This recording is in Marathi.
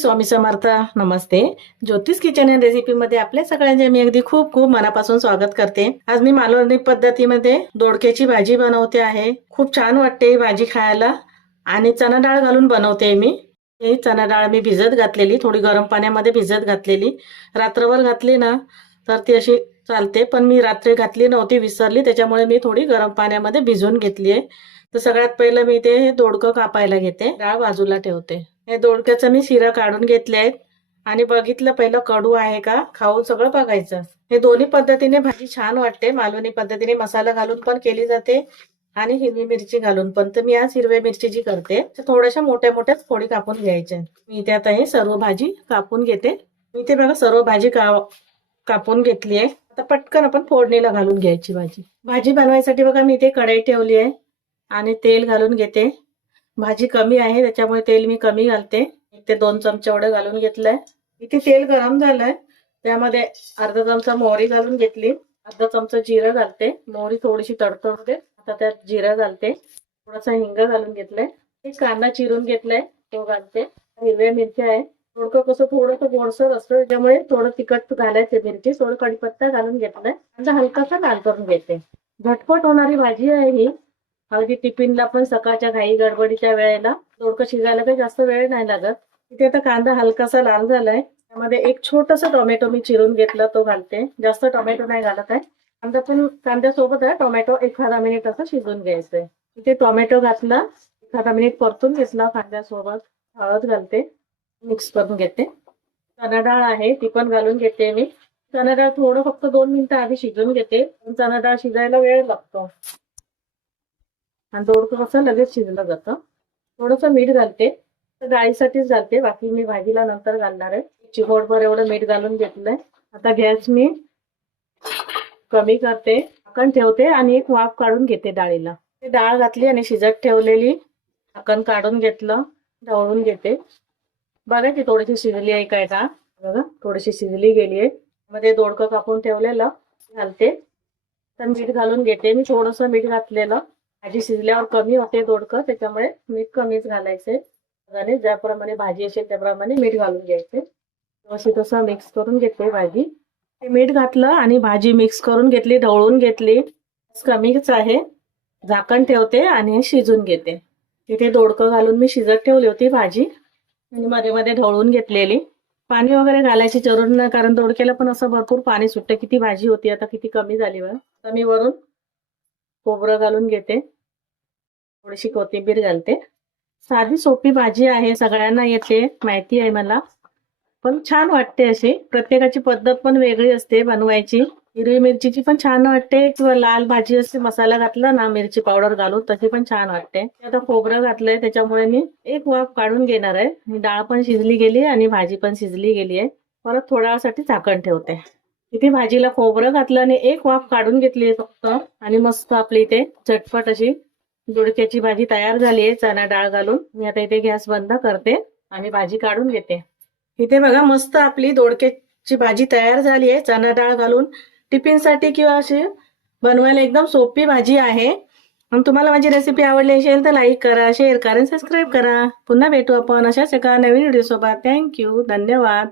स्वामी समर्थ. नमस्ते. ज्योतिष किचन अँड रेसिपी मध्ये आपल्या सगळ्यांचे मी अगदी खूप खूप मनापासून स्वागत करते. आज मी मालवणी पद्धतीमध्ये दोडक्याची भाजी बनवते आहे. खूप छान वाटते ही भाजी खायला आणि चणा डाळ घालून बनवते मी. ही चणा डाळ मी भिजत घातलेली, थोडी गरम पाण्यामध्ये भिजत घातलेली. रात्रभर घातली ना तर ती अशी चालते, पण मी रात्री घातली नव्हती, विसरली, त्याच्यामुळे मी थोडी गरम पाण्यामध्ये भिजवून घेतली आहे. तर सगळ्यात पहिलं मी ते दोडकं कापायला घेते, डाळ बाजूला ठेवते. हे दोडक्याचा मी शिरा काढून घेतले आहेत आणि बघितलं पहिलं कडू आहे का, खाऊन सगळं बघायचं. हे दोन्ही पद्धतीने भाजी छान वाटते. मालवणी पद्धतीने मसाला घालून पण केली जाते आणि हिरवी मिरची घालून पण. तर मी आज हिरव्या मिरचीची करते. थोड्याशा मोठ्या मोठ्याच फोडी कापून घ्यायच्या. मी त्यात हे सर्व भाजी कापून घेते. मी ते बघा सर्व भाजी कापून घेतली आहे. आता पटकन आपण फोडणीला घालून घ्यायची भाजी. भाजी बनवायसाठी बघा मी इथे कढई ठेवली आहे आणि तेल घालून घेते. भाजी कमी आहे त्याच्यामुळे तेल मी कमी घालते. 1 ते 2 चमचे एवढं घालून घेतलंय. इथे तेल गरम झालंय, त्यामध्ये अर्धा चमचा मोहरी घालून घेतली, अर्धा चमचा जिरं घालते. मोहरी थोडीशी तडतडू दे. आता त्यात जिरं घालते, थोडासा हिंग घालून घेतलाय, एक कांदा चिरून घेतलाय तो घालते, हिरव्या मिरच्या आहे. दोडकं कसं थोडंसं गोडसर असतं त्याच्यामुळे थोडं तिखट घालायचे. मिरची, थोडं कढीपत्ता घालून घेतलाय. कांदा हलकासा लाल करून घेते. झटपट होणारी भाजी आहे ही. अगदी टिफिनला पण सकाळच्या घाई गडबडीच्या वेळेला दोडकं शिजायला काही जास्त वेळ नाही लागत. इथे आता कांदा हलकासा लाल झालाय, त्यामध्ये एक छोटासा टोमॅटो मी चिरून घेतला तो घालते. जास्त टोमॅटो नाही घालत आहे. कांदा पण कांद्यासोबत आहे टोमॅटो 1 मिनिट असं शिजून घ्यायचंय. इथे टोमॅटो घातला, 1 मिनिट परतून घेतला कांद्यासोबत. हळद घालते, मिक्स करून घेते. चणा डाळ आहे ती पण घालून घेते मी. चणा डाळ थोडं फक्त 2 मिनिटं आधी शिजून घेते. चणा डाळ शिजायला वेळ लागतो आणि दोडकं कसं लगेच शिजलं जातं. थोडंसं मीठ घालते, तर डाळीसाठीच घालते, बाकी मी भाजीला नंतर घालणार आहे. चिमोटभर एवढं मीठ घालून घेतलंय. आता गॅस मी कमी करते, झाकण ठेवते आणि एक वाफ काढून घेते डाळीला. डाळ घातली आणि शिजत ठेवलेली, झाकण काढून घेतलं, ढवळून घेते. बघा ती थोडीशी शिजली आहे काय का, बघा थोडीशी शिजली गेली आहे. मध्ये दोडकं कापून ठेवलेलं घालते, तर मीठ घालून घेते. मी थोडंसं मीठ घातलेलं, भाजी शिजल्यावर कमी होते दोडकं, त्याच्यामुळे मीठ कमीच घालायचे. आणि ज्याप्रमाणे भाजी असेल त्याप्रमाणे मीठ घालून घ्यायचे. अशी तसं मिक्स करून घेते भाजी. मीठ घातलं आणि भाजी मिक्स करून घेतली, ढवळून घेतली. कमीच आहे, झाकण ठेवते आणि शिजून घेते. तिथे दोडकं घालून मी शिजत ठेवली होती भाजी आणि मध्ये मध्ये ढवळून घेतलेली. पाणी वगैरे घालायची जरूर नाही, कारण दोडक्याला पण असं भरपूर पाणी सुटतं. किती भाजी होती आता, किती कमी झाली बघा. तर मी वरून खोबरं घालून घेते, थोडीशी कोथिंबीर घालते. साधी सोपी भाजी आहे, सगळ्यांना येते, माहिती आहे मला, पण छान वाटते. अशी प्रत्येकाची पद्धत पण वेगळी असते बनवायची. हिरवी मिरचीची पण छान वाटते, किंवा लाल भाजी असते मसाला घातला ना मिरची पावडर घालून, तशी पण छान वाटते. आता खोबरं घातलंय त्याच्यामुळे मी एक वाफ काढून घेणार आहे. डाळ पण शिजली गेली आणि भाजी पण शिजली गेली आहे. परत थोड्या वेळासाठी झाकण ठेवते. इथे भाजीला खोबरं घातलं आणि एक वाफ काढून घेतली फक्त, आणि मस्त आपली इथे झटपट अशी दोडक्याची भाजी तयार झाली आहे चणा डाळ घालून. मी आता इथे गॅस बंद करते आणि भाजी काढून घेते. इथे बघा मस्त आपली दोडक्याची भाजी तयार झाली आहे चणा डाळ घालून. टिफिनसाठी किंवा अशी बनवायला एकदम सोपी भाजी आहे. आणि तुम्हाला माझी रेसिपी आवडली असेल तर लाईक करा, शेअर करा, सबस्क्राईब करा. पुन्हा भेटू आपण अशाच एका नवीन व्हिडिओ सोबत. थँक्यू, धन्यवाद.